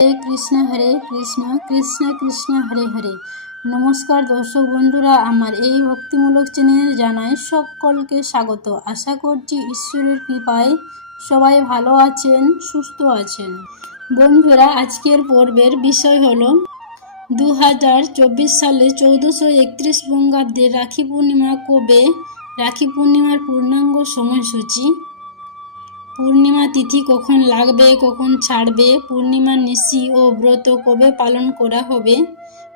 হরে কৃষ্ণ কৃষ্ণ কৃষ্ণ হরে হরে। নমস্কার দর্শক বন্ধুরা, আমার এই ভক্তিমূলক চ্যানেলে জানাই সকলকে স্বাগত। আশা করছি ঈশ্বরের কৃপায় সবাই ভালো আছেন, সুস্থ আছেন। বন্ধুরা, আজকের পর্বের বিষয় হলো 2024 সালে 1431 বঙ্গাব্দের রাখি পূর্ণিমা কবে, রাখি পূর্ণিমার পূর্ণাঙ্গ সময়সূচি, পূর্ণিমা তিথি কখন লাগবে, কখন ছাড়বে, পূর্ণিমা নিশি ও ব্রত কবে পালন করা হবে,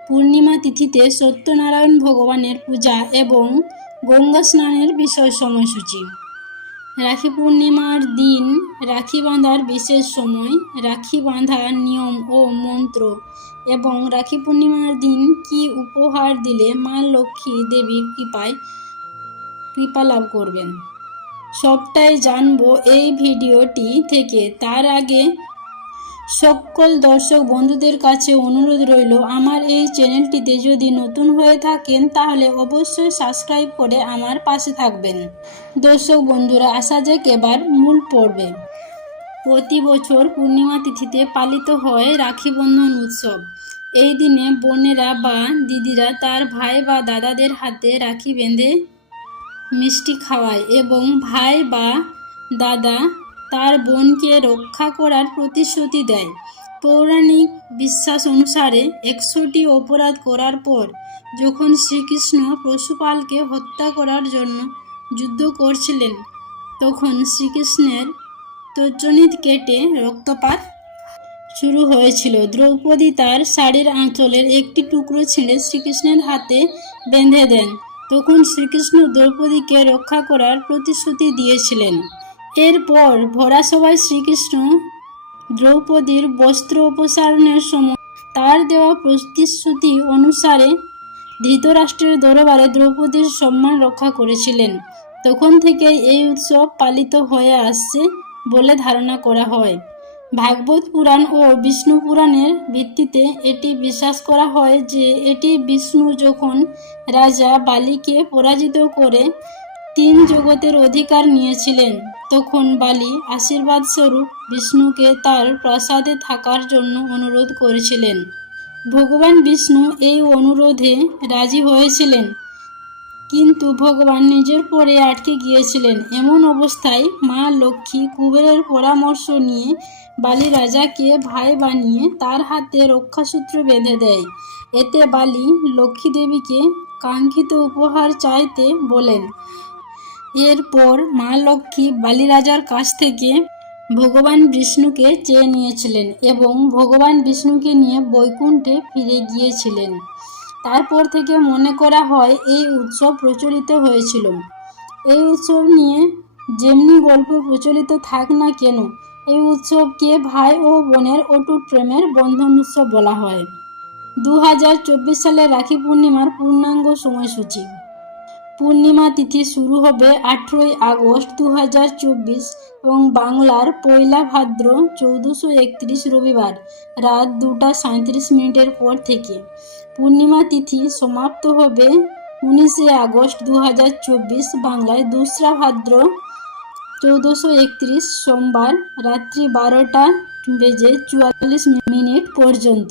পূর্ণিমা তিথিতে সত্যনারায়ণ ভগবানের পূজা এবং গঙ্গা স্নানের বিষয় সময়সূচি, রাখি পূর্ণিমার দিন রাখি বাঁধার বিশেষ সময়, রাখি বাঁধার নিয়ম ও মন্ত্র এবং রাখি পূর্ণিমার দিন কি উপহার দিলে মা লক্ষ্মী দেবীর কৃপা লাভ করবেন, সবটাই জানবো এই ভিডিওটি থেকে। তার আগে সকল দর্শক বন্ধুদের কাছে অনুরোধ রইল, আমার এই চ্যানেলটিতে যদি নতুন হয়ে থাকেন তাহলে অবশ্যই সাবস্ক্রাইব করে আমার পাশে থাকবেন। দর্শক বন্ধুরা, আসা যাক এবার মূল পর্বে। প্রতি বছর পূর্ণিমা তিথিতে পালিত হয় রাখি বন্ধন উৎসব। এই দিনে বোনেরা বা দিদিরা তার ভাই বা দাদাদের হাতে রাখি বেঁধে মিষ্টি খাওয়ায় এবং ভাই বা দাদা তার বোনকে রক্ষা করার প্রতিশ্রুতি দেয়। পৌরাণিক বিশ্বাস অনুসারে 100টি অপরাধ করার পর যখন শ্রীকৃষ্ণ পশুপালকে হত্যা করার জন্য যুদ্ধ করছিলেন, তখন শ্রীকৃষ্ণের তর্জনী কেটে রক্তপাত শুরু হয়েছিল। দ্রৌপদী তার শাড়ির আঁচলের একটি টুকরো ছিঁড়ে শ্রীকৃষ্ণের হাতে বেঁধে দেন। তখন শ্রীকৃষ্ণ দ্রৌপদীকে রক্ষা করার প্রতিশ্রুতি দিয়েছিলেন। এরপর ভরাসভায় শ্রীকৃষ্ণ দ্রৌপদীর বস্ত্র অপসারণের সময় তার দেওয়া প্রতিশ্রুতি অনুসারে ধৃতরাষ্ট্রের দরবারে দ্রৌপদীর সম্মান রক্ষা করেছিলেন। তখন থেকে এই উৎসব পালিত হয়ে আসছে বলে ধারণা করা হয়। ভাগবত পুরাণ ও বিষ্ণু পুরাণের ভিত্তিতে এটি বিশ্বাস করা হয় যে এটি বিষ্ণু যখন রাজা বালিকে পরাজিত করে 3 জগতের অধিকার নিয়েছিলেন, তখন বালি আশীর্বাদ স্বরূপ বিষ্ণুকে তার প্রাসাদে থাকার জন্য অনুরোধ করেছিলেন। ভগবান বিষ্ণু এই অনুরোধে রাজি হয়েছিলেন, কিন্তু ভগবান নিজের পরে আটকে গিয়েছিলেন। এমন অবস্থায় মা লক্ষ্মী কুবেরের পরামর্শ নিয়ে বালি রাজাকে ভাই বানিয়ে তার হাতে রক্ষাসূত্র বেঁধে দেয়। এতে বালি লক্ষ্মী দেবীকে কাঙ্ক্ষিত উপহার চাইতে বলেন। এরপর মা লক্ষ্মী বালি রাজার কাছ থেকে ভগবান বিষ্ণুকে চেয়ে নিয়েছিলেন এবং ভগবান বিষ্ণুকে নিয়ে বৈকুণ্ঠে ফিরে গিয়েছিলেন। তারপর থেকে মনে করা হয় এই উৎসব প্রচলিত হয়েছিল। এই উৎসব নিয়ে যেমনি গল্প প্রচলিত থাক না কেন, এই উৎসবকে ভাই ও বোনের অটুট প্রেমের বন্ধন উৎসব বলা হয়। 2024 সালে রাখি পূর্ণিমার পূর্ণাঙ্গ সময়সূচি। পূর্ণিমা তিথি শুরু হবে 18ই আগস্ট 2024 এবং বাংলার পয়লা ভাদ্র 1431 রবিবার রাত 2:37 পর থেকে। পূর্ণিমা তিথি সমাপ্ত হবে 19শে আগস্ট 2024 বাংলায় 2রা ভাদ্র 1431 সোমবার রাত্রি 12:44 পর্যন্ত।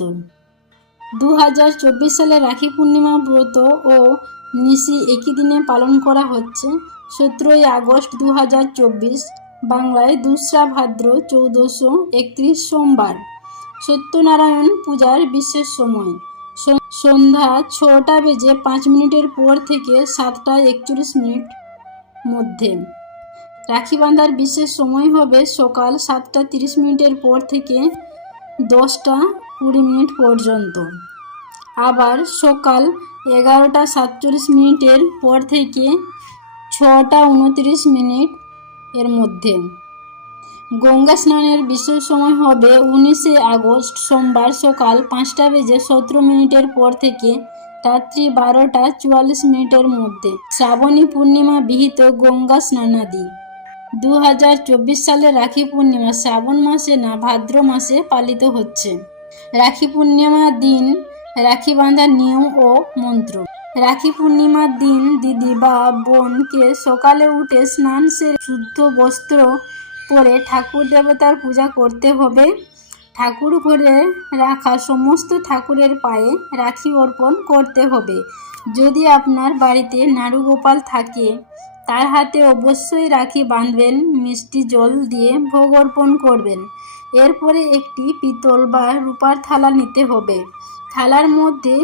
2024 সালে রাখি পূর্ণিমা ব্রত ও নিশি একই দিনে পালন করা হচ্ছে। 17ই আগস্ট 2024 বাংলায় 2রা ভাদ্র 1431 সোমবার। সত্যনারায়ণ পূজার বিশেষ সময় সন্ধ্যা 6:05 পর থেকে 7:41 মধ্যে। রাখি বাঁধার বিশেষ সময় হবে সকাল 7:30 পর থেকে 10:20 পর্যন্ত। আবার সকাল 11:47 পর থেকে 6:29 এর মধ্যে। গঙ্গা স্নানের বিশেষ সময় হবে 19শে আগস্ট সোমবার সকাল 5:17 পর থেকে রাত্রি 12:44 মধ্যে। শ্রাবণী পূর্ণিমা বিহিত গঙ্গা স্নানাদি। 2024 সালে রাখি পূর্ণিমা শ্রাবণ মাসে না ভাদ্র মাসে পালিত হচ্ছে। রাখি পূর্ণিমার দিন রাখি বাঁধার নিয়ম ও মন্ত্র। রাখি পূর্ণিমার দিন দিদি বা বোনকে সকালে উঠে স্নান সেরে শুদ্ধ বস্ত্র পরে ঠাকুর দেবতার পূজা করতে হবে। ঠাকুর ঘরে রাখা সমস্ত ঠাকুরের পায়ে রাখি অর্পণ করতে হবে। যদি আপনার বাড়িতে নাড়ুগোপাল থাকে তার হাতে অবশ্যই রাখি বাঁধবেন, মিষ্টি জল দিয়ে ভোগ অর্পণ করবেন। এরপরে একটি পিতল বা রূপার থালা নিতে হবে। থালার মধ্যে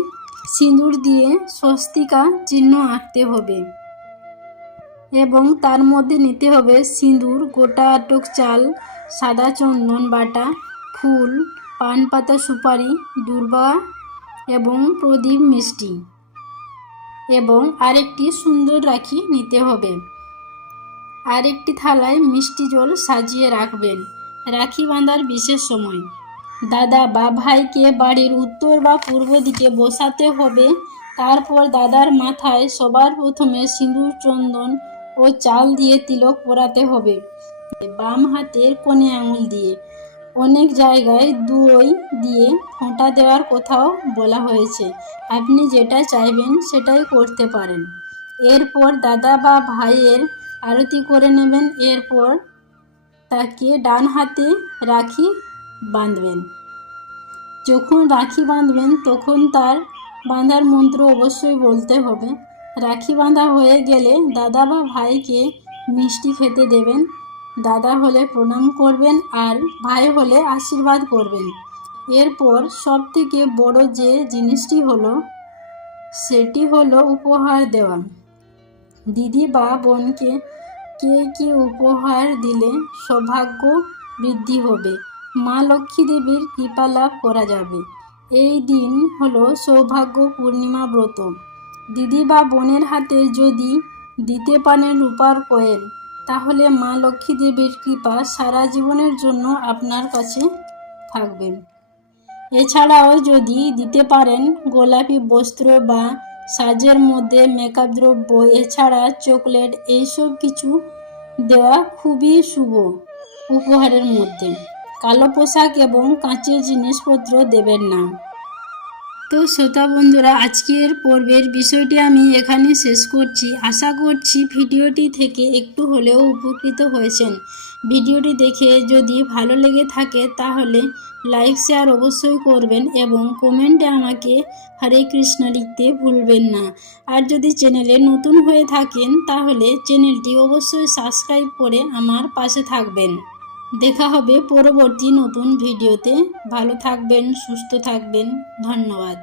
সিঁদুর দিয়ে স্বস্তিকা চিহ্ন আঁকতে হবে এবং তার মধ্যে নিতে হবে সিঁদুর, গোটা আটক চাল, সাদা চন্দন বাটা, ফুল, পান পাতা, সুপারি, দূর্বা এবং প্রদীপ, মিষ্টি এবং আরেকটি সুন্দর রাখি নিতে হবে। আরেকটি থালায় মিষ্টি জল সাজিয়ে রাখবেন। রাখি বাঁধার বিশেষ সময়: দাদা বা ভাইকে বাড়ির উত্তর বা পূর্ব দিকে বসাতে হবে। তারপর দাদার মাথায় সবার প্রথমে সিঁদুর, চন্দন ও চাল দিয়ে তিলক পরাতে হবে, বাম হাতের কোণে আঙুল দিয়ে। অনেক জায়গায় দই দিয়ে ফোঁটা দেওয়ার কথাও বলা হয়েছে। আপনি যেটা চাইবেন সেটাই করতে পারেন। এরপর দাদা বা ভাইয়ের আরতি করে নেবেন। এরপর তাকে ডান হাতে রাখি বাঁধবেন। যখন রাখি বাঁধবেন তখন তার বাঁধার মন্ত্র অবশ্যই বলতে হবে। রাখি বাঁধা হয়ে গেলে দাদা বা ভাইকে মিষ্টি খেতে দেবেন। দাদা হলে প্রণাম করবেন আর ভাই হলে আশীর্বাদ করবেন। এরপর সবথেকে বড় যে জিনিসটি হলো সেটি হলো উপহার দেওয়া। দিদি বা বোনকে কে উপহার দিলে সৌভাগ্য বৃদ্ধি হবে, মা লক্ষ্মী দেবীর কৃপা লাভ করা যাবে। এই দিন হলো সৌভাগ্য পূর্ণিমা ব্রত। দিদি বা বোনের হাতে যদি দিতে পারেন রূপার কয়েন, তাহলে মা লক্ষ্মী দেবীর কৃপা সারা জীবনের জন্য আপনার কাছে থাকবে। এছাড়াও যদি দিতে পারেন গোলাপি বস্ত্র বা সাজের মধ্যে মেকআপ দ্রব্য, এছাড়া চকলেট, এইসব কিছু দেওয়া খুবই শুভ উপহারের মধ্যে। কালো পোশাক এবং কাঁচের জিনিসপত্র দেবেন না। তো শ্রোতা বন্ধুরা, আজকের পর্বের বিষয়টি আমি এখানে শেষ করছি। আশা করছি ভিডিওটি থেকে একটু হলেও উপকৃত হয়েছেন। ভিডিওটি দেখে যদি ভালো লেগে থাকে তাহলে লাইক শেয়ার অবশ্যই করবেন এবং কমেন্টে আমাকে হরে কৃষ্ণ লিখতে ভুলবেন না। আর যদি চ্যানেলে নতুন হয়ে থাকেন তাহলে চ্যানেলটি অবশ্যই সাবস্ক্রাইব করে আমার পাশে থাকবেন। দেখা হবে পরবর্তী নতুন ভিডিওতে। ভালো থাকবেন, সুস্থ থাকবেন। ধন্যবাদ।